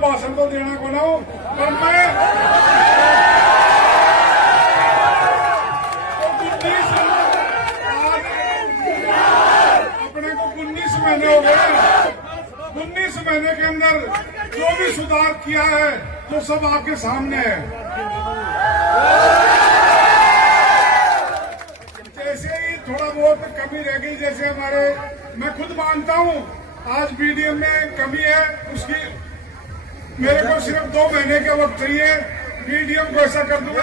भाषण तो देना को ना हो, पर मैं अपने को 19 महीने हो गए। 19 महीने के अंदर जो भी सुधार किया है तो सब आपके सामने है। जैसे ही थोड़ा बहुत कमी रह गई, जैसे हमारे, मैं खुद मानता हूँ आज बीडीएम में कमी है, उसकी मेरे को सिर्फ 2 महीने का वक्त चाहिए, बीडीएम को ऐसा कर दूंगा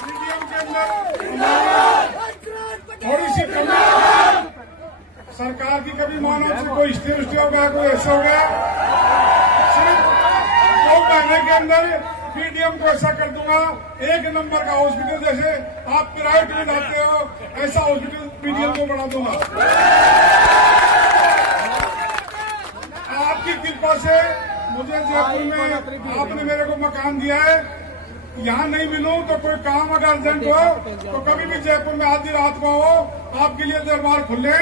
बीडीएम के अंदर थोड़ी सी कमी, सरकार की कभी मानो से कोई स्टे हो गया, कोई ऐसा हो गया, सिर्फ 2 महीने के अंदर बीडीएम को ऐसा कर दूंगा। 1 नंबर का हॉस्पिटल, जैसे आप प्राइवेट में जाते हो ऐसा हॉस्पिटल बीडीएम को बना दूंगा। आपकी कृपा से मुझे जयपुर में आपने मेरे को मकान दिया है, यहाँ नहीं मिलूं तो कोई काम अगर अर्जेंट हो तो कभी भी जयपुर में आधी रात को हो, आपके लिए दरबार खुले,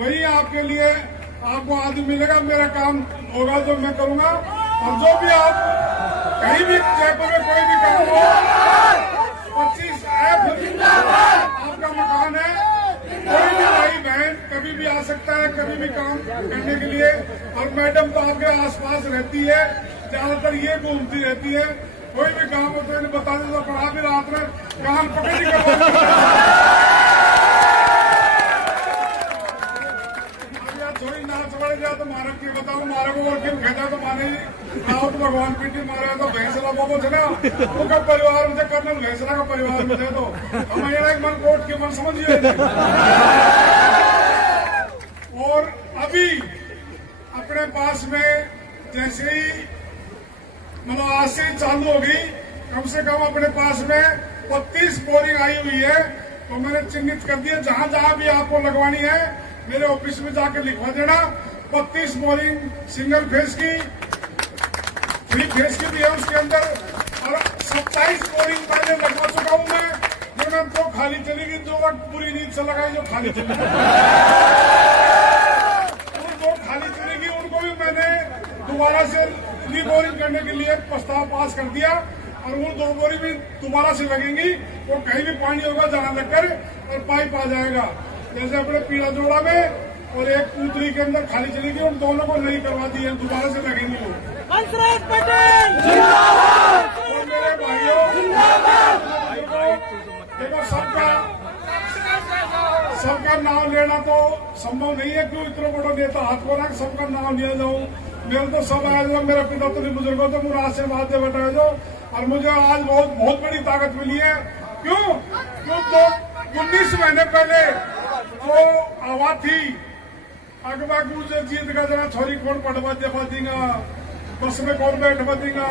वही आपके लिए आपको आदमी मिलेगा, मेरा काम होगा जो मैं करूंगा। और जो भी आप कहीं भी जयपुर में कोई भी काम हो, 25F आपका मकान है, कोई भी भाई बहन कभी भी आ सकता है, कभी भी काम करने के लिए। और मैडम तो आपके आसपास रहती है, ज्यादातर ये घूमती रहती है, कोई भी काम हो तो इन्हें बता दे तो पढ़ा भी रात में काम पकड़ नहीं कर। थोड़ी नाच बढ़ जाए तो मारा की बताओ, मारा को और क्यों खेता तो माने आओ तो भगवान पीटी मारा तो भैंसला बाबू थे ना, वो कब परिवार में थे, कर्नल भैंसला का परिवार में थे, तो हमारे मन कोट के मन समझिए। और अभी अपने पास में जैसे ही मतलब आज से चालू होगी, कम से कम अपने पास में 32 बोरिंग आई हुई है, तो मैंने चिन्हित कर दिया, जहां जहां भी आपको लगवानी है मेरे ऑफिस में जाकर लिखवा देना। 32 बोरिंग सिंगल फेस की, 3 फेस की भी है उसके अंदर, और 27 बोरिंग पहले लगवा चुका हूं मैं, जो मैं तो खाली चलेगी, जो वक्त पूरी नींद से लगाई जो खाली चलेगी, उनको खाली चलेगी, उनको भी मैंने दोबारा से बोरिंग करने के लिए प्रस्ताव पास कर दिया, और वो 2 बोरी भी दोबारा से लगेंगी, वो कहीं भी पानी होगा जहां लगकर और पाइप आ जाएगा। जैसे अपने पीला जोड़ा में और एक पूतली के अंदर खाली चलेगी, उन दोनों को नहीं करवा दी है, दोबारा से लगेंगी वो। और मेरे भाइयों देखो, सबका नाम लेना तो संभव नहीं है, क्यों इतना बड़ा नेता हाथ को ना सबका नाम लिया जाऊं। मेरे तो सब आया जो, मेरा पिता तो नहीं बुजुर्ग तो मुझे आशीर्वाद दे बैठा जो, और मुझे आज बहुत बड़ी ताकत मिली है। क्यों? तो 19 महीने पहले जो आवाज थी, अगवा मुझे जीत का जरा छोरी कौन पढ़वा देवा देगा, बस में कौन बैठवा देगा,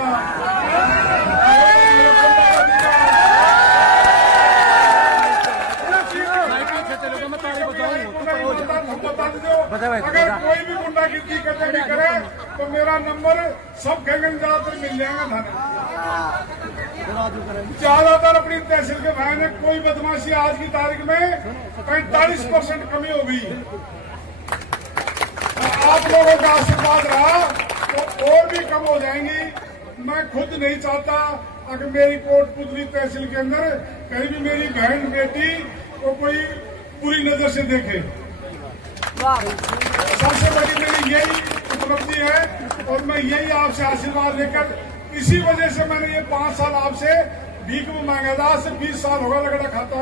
अगर कोई भी गुंडागिर्दी करने भी करे तो मेरा नंबर सब कहेंगे, ज्यादातर मिल जाएगा थाने। ज्यादातर अपनी तहसील के भाई ने कोई बदमाशी आज की तारीख में 45% कमी हो गई। आप लोगों का आशीर्वाद रहा तो और भी कम हो जाएंगी। मैं खुद नहीं चाहता अगर मेरी कोटपुतली तहसील के अंदर कहीं भी मेरी बहन बेटी को कोई बुरी नजर से देखे। सबसे बड़ी मेरी यही उपलब्धि है, और मैं यही आपसे आशीर्वाद लेकर, इसी वजह से मैंने ये 5 साल आपसे भीख में मांगा था। आज से 20 साल होगा लगड़ा खाता।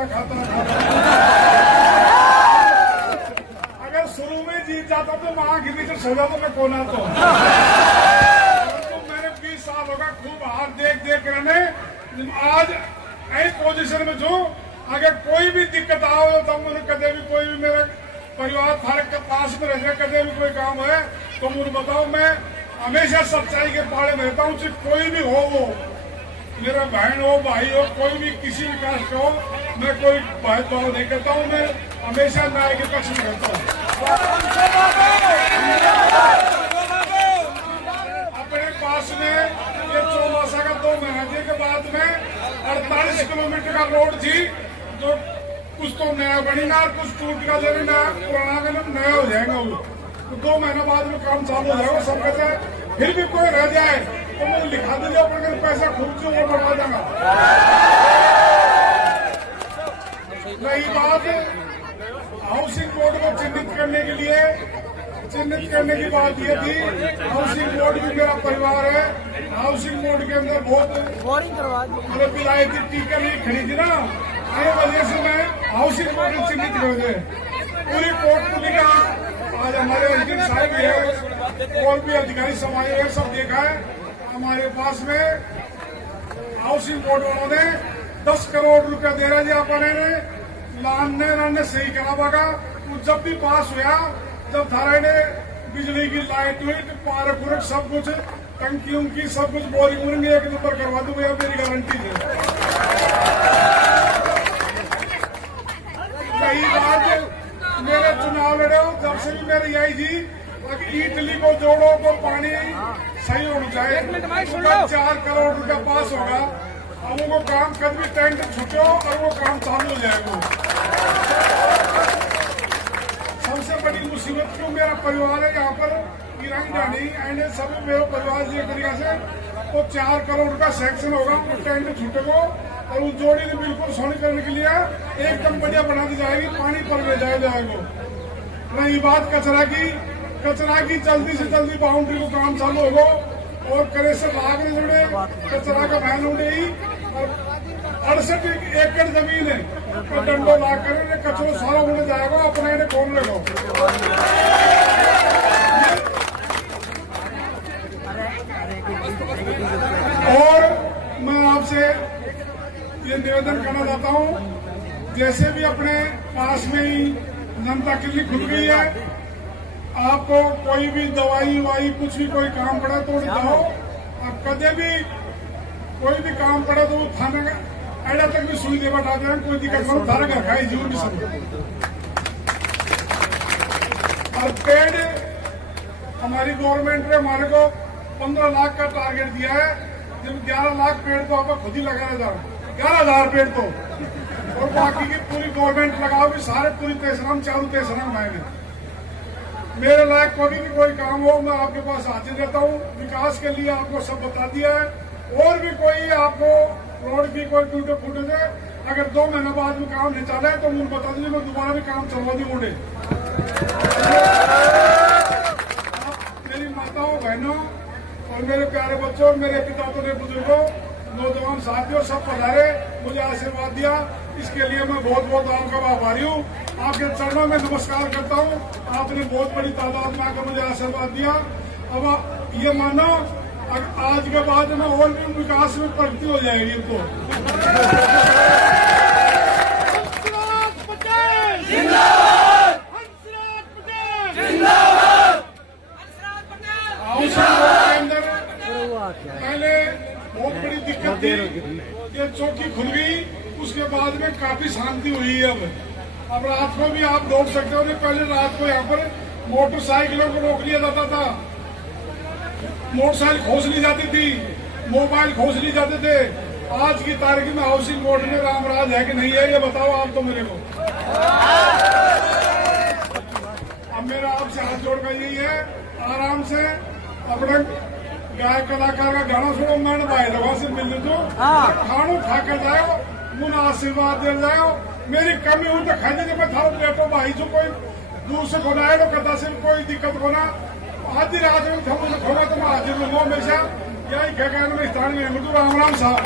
अगर शुरू में जीत जाता तो वहां के नीचे सो जाता मैं कोना तो मैंने 20 साल होगा खूब हार देख रहने, आज ऐसी पोजीशन में जो अगर कोई भी दिक्कत आओ तो मुझे कदे भी कोई भी मेरा परिवार थारे के पास में रहने कदे भी कोई काम है तो मुझे बताओ। मैं हमेशा सच्चाई के पाड़े में रहता हूँ, सिर्फ कोई भी हो, वो मेरा बहन हो, भाई हो, कोई भी किसी भी कास्ट का हो, मैं कोई भेदभाव नहीं करता हूँ। मैं हमेशा न्याय के पक्ष में रहता हूँ। अपने पास में ये चौमासा का 2 महीने के बाद में 48 किलोमीटर का रोड थी, जो कुछ तो नया बनेगा और कुछ टूट का जो नया पुराना नया हो जाएगा। तो 2 महीने बाद में काम चालू हो जाएगा। सब कहते हैं फिर भी कोई रह जाए तो मुझे लिखा दीजिए, अपने पैसा खूब से वो बढ़ा देगा। रही बात हाउसिंग बोर्ड को चिन्हित करने की बात ये थी, हाउसिंग बोर्ड भी मेरा परिवार है। हाउसिंग बोर्ड के अंदर बहुत विलायती टीका नहीं खरीदी ना, इस वजह से मैं हाउसिंग बोर्ड को चिन्हित कर दे। पूरी कोर्ट का आज हमारे एसडीएम साहब भी है और भी अधिकारी समाज है, सब देखा है। हमारे पास में हाउसिंग बोर्ड वालों ने 10 करोड़ रुपया दे रहा जी, अपने लाने सही करा पागा। जब भी पास हुआ, जब थारे ने बिजली की लाइट हुई, पार्क सब कुछ, टंकी उनकी सब कुछ, बोरिंग वोरिंग 1 नंबर करवा दूं भैया, मेरी गारंटी है। सही बात, मेरे चुनाव लड़े हो जब से भी मेरी यही थी कि इटली को जोड़ो तो पानी सही होना चाहिए। 4 करोड़ रुपया पास होगा, अब वो काम कभी टेंट छुटो और वो काम चालू हो जाएगा। सबसे बड़ी मुसीबत क्यों मेरा परिवार है यहाँ पर, ईरान जानी एंड सभी मेरे परिवार से एक तरीका से तो 4 करोड़ का सैंक्शन होगा, वो टेंट छुटेगा और उस जोड़ी ने बिल्कुल सोने करने के लिए एकदम बढ़िया बना दी जाएगी, पानी पर ले जाया जाएगा। रही बात कचरा की जल्दी से जल्दी बाउंड्री को काम चालू होगा और करे से लाग नहीं जुड़े, कचरा का वैन उड़े ही। 68 एकड़ जमीन है तो डंडो लाग कर कचरो सारा उड़ जाएगा, अपना इन्हें कौन लेगा। और मैं आपसे ये निवेदन करना चाहता हूँ, जैसे भी अपने पास में ही जनता क्लिनिक खुल गई है, आपको कोई भी दवाई वाई कुछ भी कोई काम पड़ा तो जाओ, और कदे भी कोई भी काम पड़ा तो वो थाने का एडा तक भी सुई देवा डाल दें, कोई दिक्कत नहीं, थाने का खाई जीवन भी सब। और पेड़ हमारी गवर्नमेंट ने हमारे को 15 लाख का टारगेट दिया है, जब 11 लाख पेड़ तो आपको खुद ही लगाना जा रहा है, 11,000 पेड़ तो, और बाकी की पूरी गवर्नमेंट लगाओगी, सारे पूरी तहसील चालू तहसील बनाएंगे। मेरे लायक कोई भी कोई काम हो मैं आपके पास हाजिर रहता हूँ। विकास के लिए आपको सब बता दिया है, और भी कोई आपको रोड की कोई टूटे फूटे से अगर 2 महीने बाद में काम नहीं चला है तो मुझे बता दीजिए, मैं दोबारा भी काम चलवा दी मुझे। मेरी माताओं बहनों और मेरे प्यारे बच्चों और मेरे पिता तो बुजुर्गों नौजवान साथियों सब पधारे, मुझे आशीर्वाद दिया, इसके लिए मैं बहुत बहुत आपका आभारी हूँ। आपके चरणों में नमस्कार करता हूँ, आपने बहुत बड़ी तादाद में आकर मुझे आशीर्वाद दिया। अब ये मानो आज के बाद में और भी विकास में प्रगति हो जाएगी। तो पहले बहुत बड़ी दिक्कत थी, ये चौकी खुल गई, उसके बाद में काफी शांति हुई है। अब रात को भी आप दौड़ सकते हो, पहले रात को यहाँ पर मोटरसाइकिलों को रोक लिया जाता था, मोटरसाइकिल खोज ली जाती थी, मोबाइल खोज ली जाते थे। आज की तारीख में हाउसिंग बोर्ड में रामराज है कि नहीं है, ये बताओ आप तो मेरे को। अब मेरा आपसे हाथ जोड़कर यही है, आराम से अपने गाय कलाकार का गाना सुनो, मैं भाई दवा से मिल दो, खानो खाकर जाओ, मुझे आशीर्वाद दे जाओ। मेरी कमी हुई तो खाने के मैं थारो प्लेटो भाई जो कोई दूर से खोना है तो कदा से कोई दिक्कत होना, आधी रात में खोना तो मैं हाजिर हूँ हमेशा। यही कहना में स्थान में राम राम साहब।